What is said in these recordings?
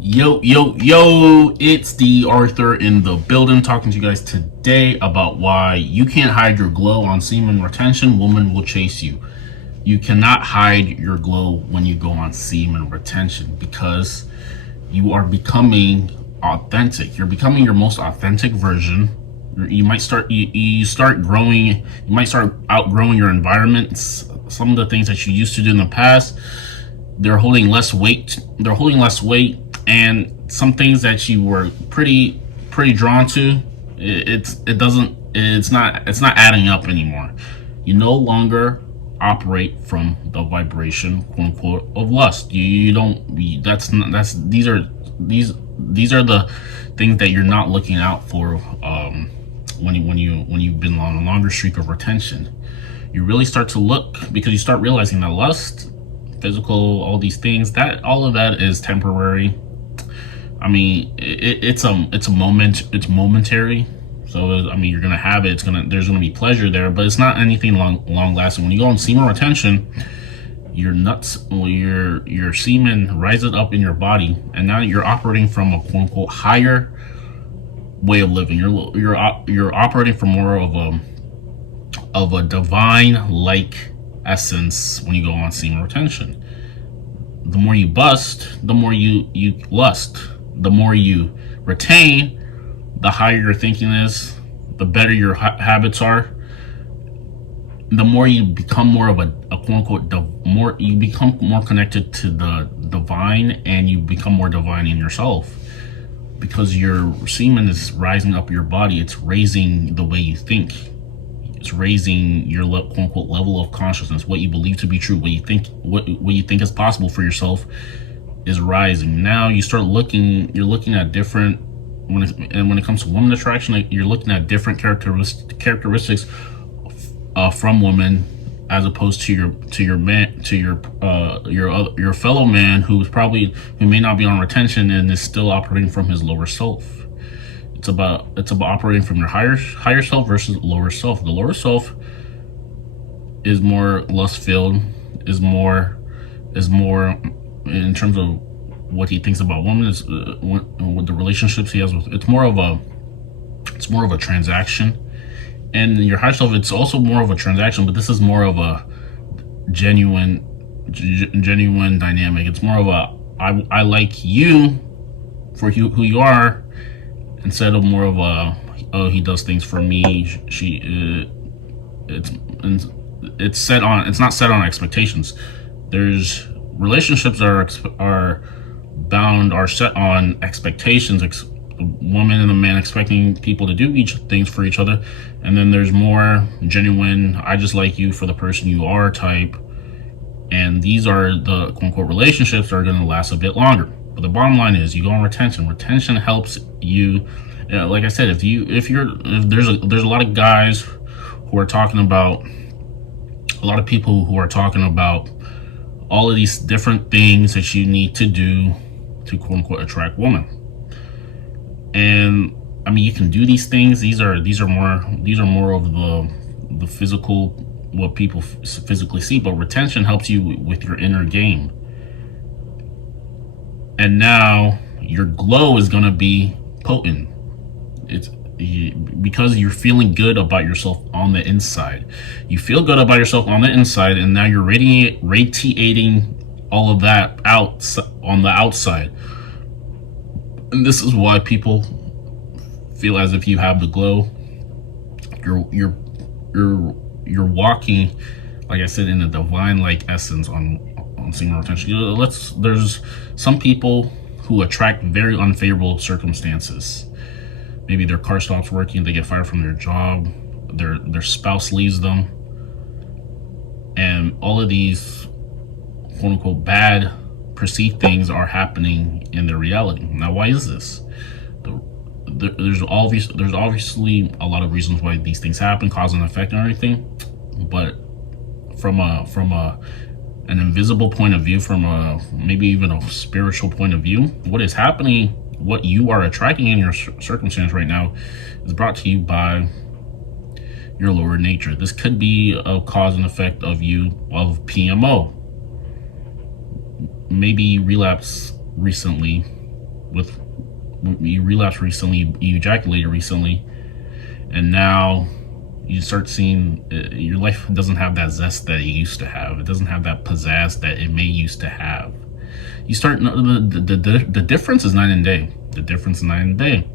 Yo, it's D.Arthur in the building talking to you guys today about why you can't hide your glow on semen retention. Women will chase you. You cannot hide your glow when you go on semen retention because you are becoming authentic. You're becoming your most authentic version. You might start you start growing. You might start outgrowing your environments. Some of the things that you used to do in the past, they're holding less weight. And some things that you were pretty drawn to, it's not adding up anymore. You no longer operate from the vibration, quote unquote, of lust. You don't. That's these are the things that you're not looking out for. When you've been on a longer streak of retention, you really start to look, because you start realizing that lust, physical, all these things, that all of that is temporary. I mean, it's momentary. So I mean, you're gonna have it. There's gonna be pleasure there, but it's not anything long lasting. When you go on semen retention, your nuts, your semen rises up in your body, and now you're operating from a quote unquote higher way of living. You're operating from more of a divine like essence when you go on semen retention. The more you bust, the more you lust. The more you retain, the higher your thinking is, the better your habits are. The more you become more of a quote unquote more you become more connected to the divine, and you become more divine in yourself, because your semen is rising up your body. It's raising the way you think. It's raising your quote unquote level of consciousness. What you believe to be true, what you think is possible for yourself, is rising. Now you start looking. You're looking at different. When it comes to woman attraction, you're looking at different characteristics from women, as opposed to your fellow man who may not be on retention and is still operating from his lower self. It's about operating from your higher self versus lower self. The lower self is more lust filled, is more in terms of what he thinks about women, is with the relationships he has with. It's more of a transaction. And your higher self, it's also more of a transaction, but this is more of a genuine dynamic. It's more of a I like you for who you are, instead of more of a, oh, he does things for me. It's not set on expectations. There's relationships are set on expectations. The woman and the man expecting people to do things for each other, and then there's more genuine, I just like you for the person you are type. And these are the quote unquote relationships that are going to last a bit longer. But the bottom line is, you go on retention. Retention helps you. Like I said, if there's a lot of guys who are talking about, a lot of people who are talking about all of these different things that you need to do to quote unquote attract women. And I mean, you can do these things. These are more of the physical, what people physically see. But retention helps you with your inner game. And now your glow is gonna be potent. Because you're feeling good about yourself on the inside. You feel good about yourself on the inside, and now you're radiating all of that out on the outside. And this is why people feel as if you have the glow. You're walking, like I said, in a divine like essence on semen retention. There's some people who attract very unfavorable circumstances. Maybe their car stops working, they get fired from their job, their spouse leaves them, and all of these quote unquote bad perceived things are happening in their reality. Now, why is this? There's obviously a lot of reasons why these things happen, cause and effect and everything. But from an invisible point of view, from maybe even a spiritual point of view, what is happening, what you are attracting in your circumstance right now, is brought to you by your lower nature. This could be a cause and effect of PMO. Maybe you relapsed recently with you relapsed recently, you ejaculated recently, and now you start seeing your life doesn't have that zest that it used to have. It doesn't have that pizzazz that it may used to have. You start the difference is night and day. The difference is night and day.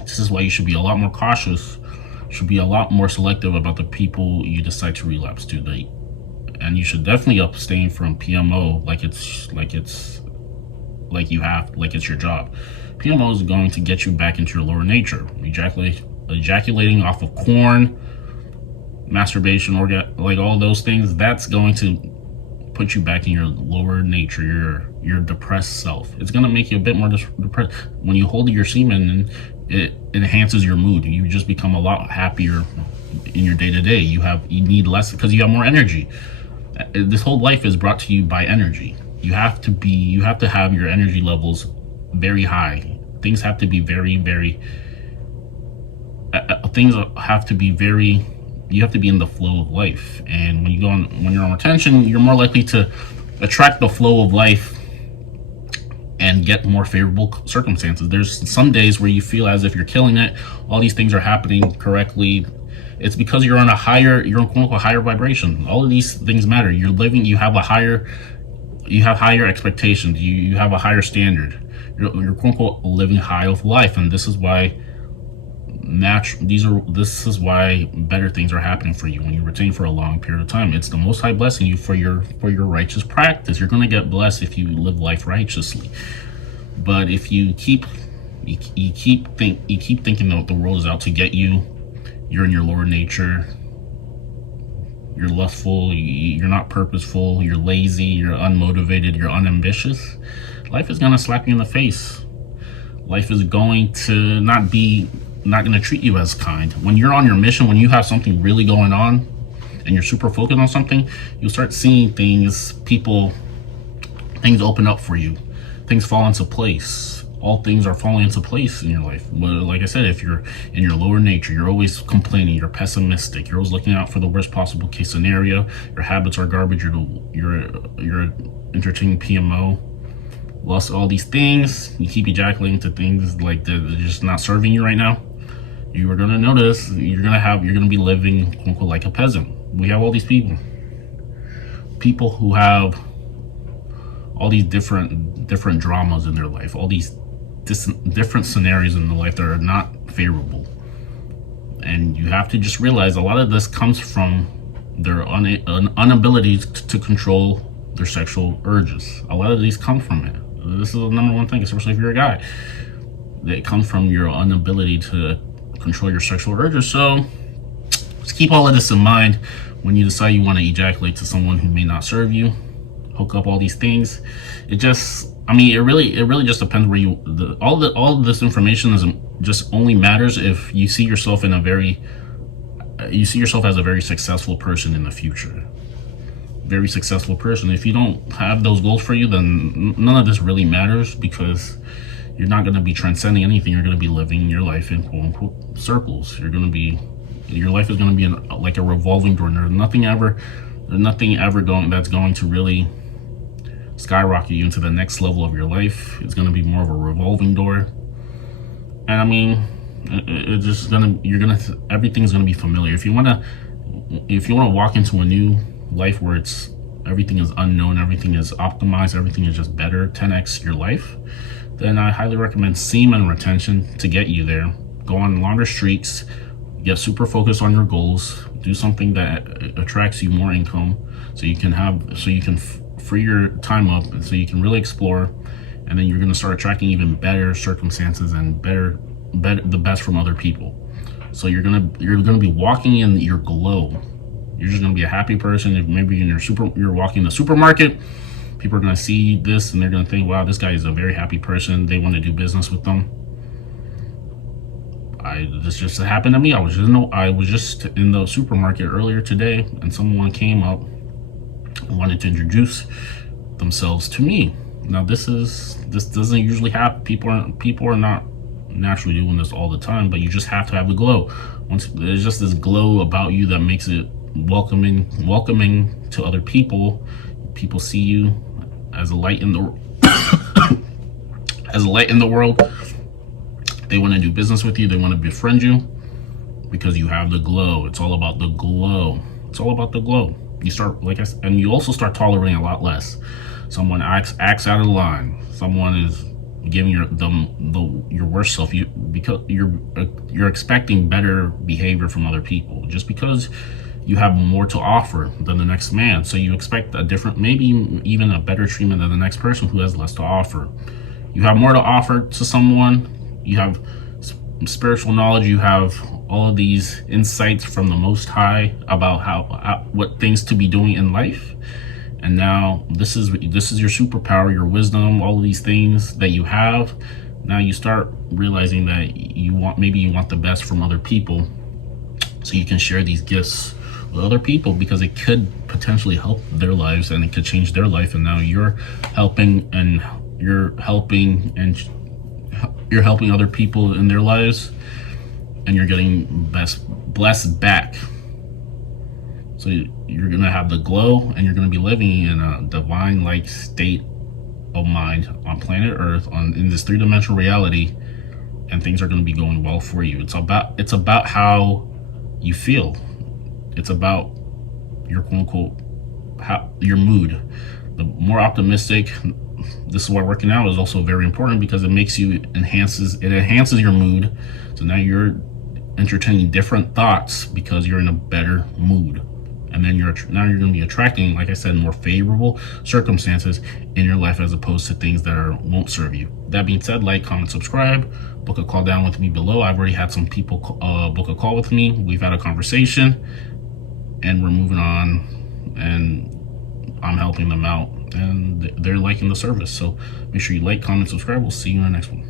This is why you should be a lot more cautious. Should be a lot more selective about the people you decide to relapse to. And you should definitely abstain from PMO like it's your job. PMO is going to get you back into your lower nature. Ejaculating off of corn, masturbation, like all those things, that's going to put you back in your lower nature, your depressed self. It's going to make you a bit more depressed. When you hold your semen, it enhances your mood. You just become a lot happier in your day-to-day. You need less because you have more energy. This whole life is brought to you by energy. You have to have your energy levels very high. Things have to be very, very you have to be in the flow of life. And when you're on retention, you're more likely to attract the flow of life and get more favorable circumstances. There's some days where you feel as if you're killing it, all these things are happening correctly. It's because you're on higher vibration. All of these things matter. You have higher expectations. You have a higher standard. You're quote unquote living high of life, and this is why better things are happening for you when you retain for a long period of time. It's the Most High blessing you for your righteous practice. You're going to get blessed if you live life righteously. But if you keep thinking that the world is out to get you, you're in your lower nature, you're lustful, you're not purposeful, you're lazy, you're unmotivated, you're unambitious, life is going to slap you in the face. Life is going to not going to treat you as kind. When you're on your mission, when you have something really going on and you're super focused on something, you'll start seeing things open up for you. Things fall into place. All things are falling into place in your life. But like I said, if you're in your lower nature, you're always complaining, you're pessimistic, you're always looking out for the worst possible case scenario, your habits are garbage, you're entertaining PMO, lost all these things, you keep ejaculating to things like they're just not serving you right now, you are going to notice you're going to be living quote unquote like a peasant. We have all these people who have all these different dramas in their life, all these different scenarios in their life that are not favorable. And you have to just realize a lot of this comes from their inability to control their sexual urges. A lot of these come from it. This is the number one thing, especially if you're a guy. It comes from your inability to control your sexual urges. So just keep all of this in mind when you decide you want to ejaculate to someone who may not serve you, hook up all these things. It really just depends where all of this information is just only matters if you see yourself as a very successful person in the future. Very successful person. If you don't have those goals for you, then none of this really matters, because you're not going to be transcending anything. You're going to be living your life in quote unquote circles. Your life is going to be like a revolving door. There's nothing ever that's going to really skyrocket you into the next level of your life. It's going to be more of a revolving door. And I mean, everything's going to be familiar. If you want to walk into a new life where everything is unknown, everything is optimized, everything is just better, 10x your life, then I highly recommend Semen retention to get you there. Go on longer streaks, get super focused on your goals, do something that attracts you more income, so you can free your time up, and so you can really explore, and then you're going to start attracting even better circumstances and the best from other people. So you're gonna be walking in your glow. You're just gonna be a happy person. If maybe you're walking in the supermarket, people are gonna see this and they're gonna think, wow, this guy is a very happy person. They want to do business with them. This just happened to me. I was just in the supermarket earlier today, and someone came up and wanted to introduce themselves to me. Now this doesn't usually happen. People are not naturally doing this all the time, but you just have to have the glow. Once there's just this glow about you that makes it welcoming to other people. People see you as a light in the as a light in the world. They want to do business with you. They want to befriend you because you have the glow. It's all about the glow. It's all about the glow. You start, like I said, and you also start tolerating a lot less. Someone acts out of line. Someone is giving your worst self. Because you're expecting better behavior from other people just because you have more to offer than the next man. So you expect a different, maybe even a better treatment than the next person who has less to offer. You have more to offer to someone. You have spiritual knowledge. You have all of these insights from the Most High about what things to be doing in life. And now this is your superpower, your wisdom, all of these things that you have. Now you start realizing that maybe you want the best from other people, so you can share these gifts with other people because it could potentially help their lives and it could change their life. And now you're helping other people in their lives, and you're getting blessed back. So you're going to have the glow, and you're going to be living in a divine-like state of mind on planet Earth, in this three-dimensional reality, and things are going to be going well for you. It's about how you feel. It's about your quote-unquote your mood. The more optimistic, this is why working out is also very important, because it enhances your mood. So now you're entertaining different thoughts because you're in a better mood. And then you're going to be attracting, like I said, more favorable circumstances in your life, as opposed to things that won't serve you. That being said, like, comment, subscribe, book a call down with me below. I've already had some people book a call with me. We've had a conversation, and we're moving on, and I'm helping them out, and they're liking the service. So make sure you like, comment, subscribe. We'll see you in the next one.